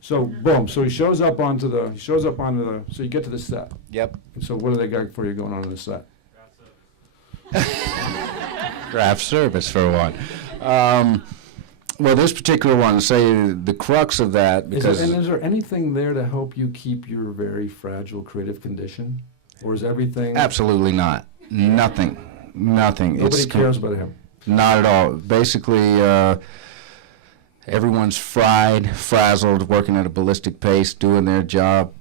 So boom. So he shows up onto the. So you get to the set. Yep. So what do they got for you going on in the set? Craft service for one. Well, this particular one, say the crux of that, because Is there anything there to help you keep your very fragile creative condition, or is everything? Absolutely not. Nothing. Nobody cares about him. Not at all. Basically, everyone's fried, frazzled, working at a ballistic pace, doing their job.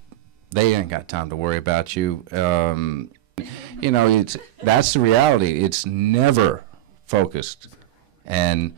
They ain't got time to worry about you. You know, that's the reality. It's never focused, and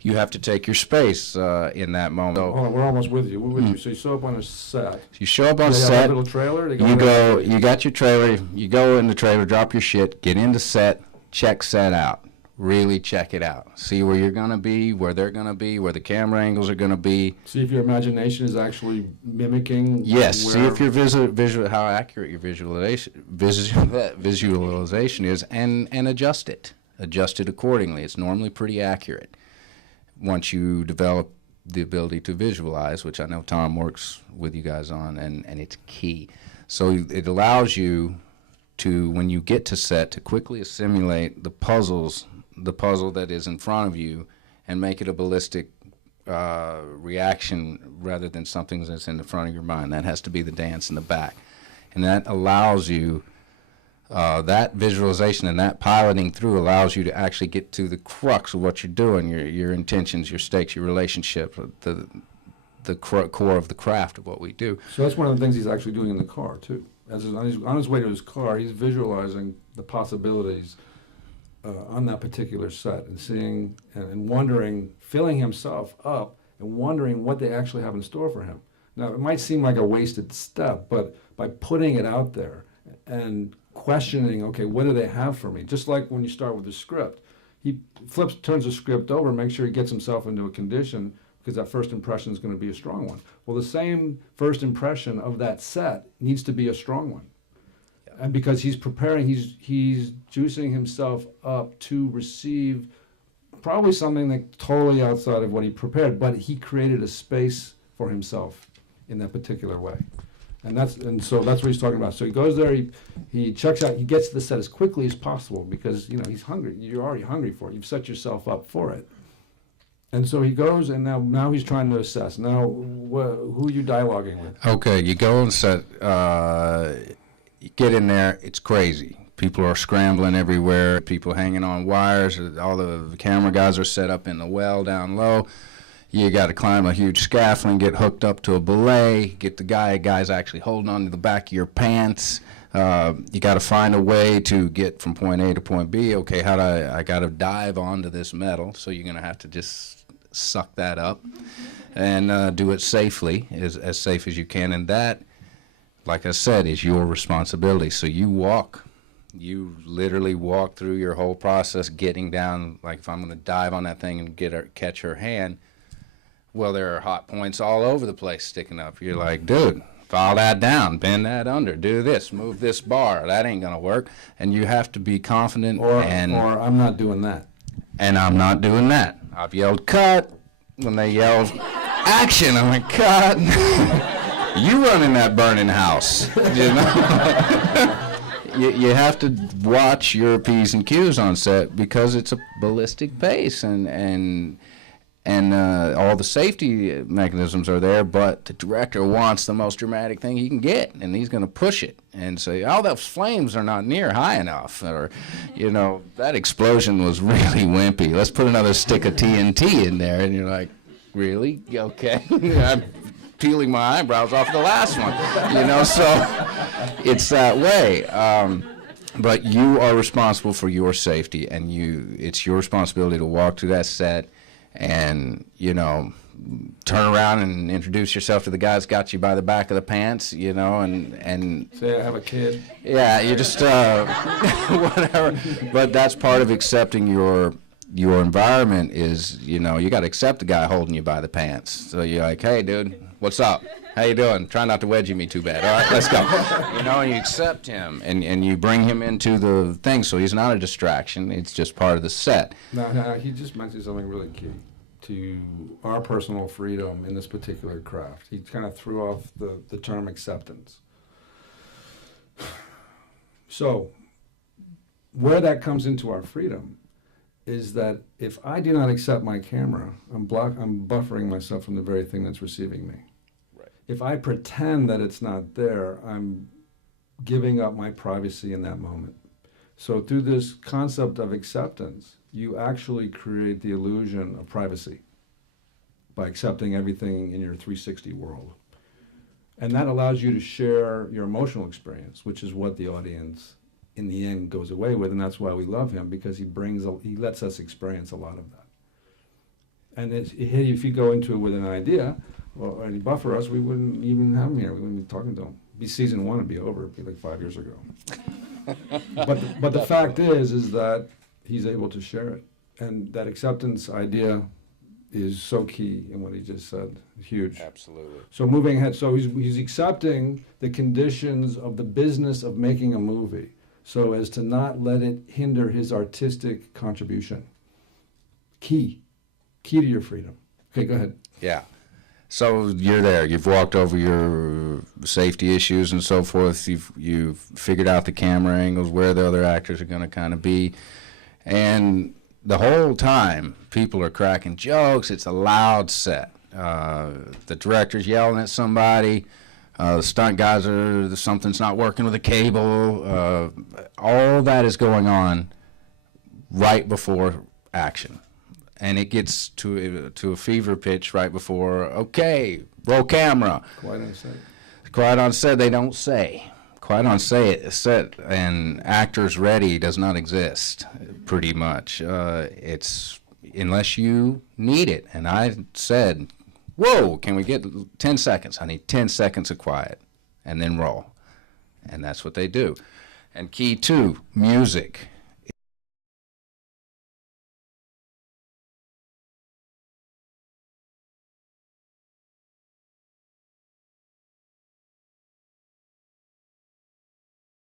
you have to take your space in that moment. So, hold on, we're almost with you. We're with you. So you show up on a set. You show up on They have set. a little trailer. You got your trailer. You go in the trailer, drop your shit, get into set, check set out. Really check it out. See where you're going to be, where they're going to be, where the camera angles are going to be. See if your imagination is actually mimicking. Yes. See if your visual, how accurate your visualization is, and adjust it. Adjust it accordingly. It's normally pretty accurate once you develop the ability to visualize, which I know Tom works with you guys on, and it's key. So it allows you to, when you get to set, to quickly assimilate the puzzle that is in front of you and make it a ballistic reaction rather than something that's in the front of your mind. That has to be the dance in the back. And that allows you, that visualization and that piloting through allows you to actually get to the crux of what you're doing, your intentions, your stakes, your relationship, the core of the craft of what we do. So that's one of the things he's actually doing in the car, too. On his way to his car, he's visualizing the possibilities on that particular set and seeing and wondering, filling himself up and wondering what they actually have in store for him. Now, it might seem like a wasted step, but by putting it out there and questioning, okay, what do they have for me? Just like when you start with the script. He turns the script over, makes sure he gets himself into a condition because that first impression is going to be a strong one. Well, the same first impression of that set needs to be a strong one. And because he's preparing, he's juicing himself up to receive probably something that totally outside of what he prepared, but he created a space for himself in that particular way. And so that's what he's talking about. So he goes there, he checks out, he gets to the set as quickly as possible because, you know, he's hungry. You're already hungry for it. You've set yourself up for it. And so he goes, and now he's trying to assess. Now, who are you dialoguing with? Okay, you go and set, you get in there, it's crazy. People are scrambling everywhere, people hanging on wires, all the camera guys are set up in the well down low. You got to climb a huge scaffolding, get hooked up to a belay, get the guy's actually holding on to the back of your pants. You got to find a way to get from point A to point B. Okay, I got to dive onto this metal, so you're going to have to just suck that up and do it safely, as safe as you can. And that, like I said, is your responsibility. So you literally walk through your whole process, getting down. Like if I'm going to dive on that thing and catch her hand, well, there are hot points all over the place sticking up. You're like, dude, file that down, bend that under, do this, move this bar. That ain't going to work. And you have to be confident. Or I'm not doing that. And I'm not doing that. I've yelled, cut. When they yelled, action, I'm like, cut. You run in that burning house, you know? You have to watch your P's and Q's on set because it's a ballistic pace and all the safety mechanisms are there, but the director wants the most dramatic thing he can get, and he's going to push it and say, oh, those flames are not near high enough, or, you know, that explosion was really wimpy. Let's put another stick of TNT in there, and you're like, really? Okay. I'm peeling my eyebrows off the last one, you know, so it's that way. But you are responsible for your safety, and it's your responsibility to walk through that set and, you know, turn around and introduce yourself to the guy that's got you by the back of the pants, you know, and say I have a kid. Yeah, you just whatever. But that's part of accepting your environment is, you know, you got to accept the guy holding you by the pants. So you're like, hey, dude, what's up? How you doing? Try not to wedgie me too bad. All right, let's go. You know, and you accept him, and you bring him into the thing, so he's not a distraction. It's just part of the set. No, he just mentioned something really key. to our personal freedom in this particular craft. He kind of threw off the term acceptance. So where that comes into our freedom is that if I do not accept my camera, I'm buffering myself from the very thing that's receiving me. Right. If I pretend that it's not there, I'm giving up my privacy in that moment. So through this concept of acceptance, you actually create the illusion of privacy by accepting everything in your 360 world. And that allows you to share your emotional experience, which is what the audience in the end goes away with, and that's why we love him, because he lets us experience a lot of that. And if you go into it with an idea, well, and he buffer us, we wouldn't even have him here. We wouldn't be talking to him. Be season 1 would be over. It'd be like 5 years ago. But the fact is that he's able to share it, and that acceptance idea is so key in what he just said. Huge. Absolutely. So moving ahead, so he's accepting the conditions of the business of making a movie, so as to not let it hinder his artistic contribution. Key to your freedom. Okay, go ahead. Yeah. So you're there. You've walked over your safety issues and so forth. You've figured out the camera angles, where the other actors are going to kind of be, and the whole time people are cracking jokes. It's a loud set. The director's yelling at somebody. The stunt guys something's not working with the cable. All that is going on right before action. And it gets to a fever pitch right before, okay, roll camera. Quiet on set. Quiet on set, they don't say. Quiet on set and actors ready does not exist, pretty much. It's unless you need it. And I said, whoa, can we get 10 seconds? I need 10 seconds of quiet, and then roll. And that's what they do. And key 2, music.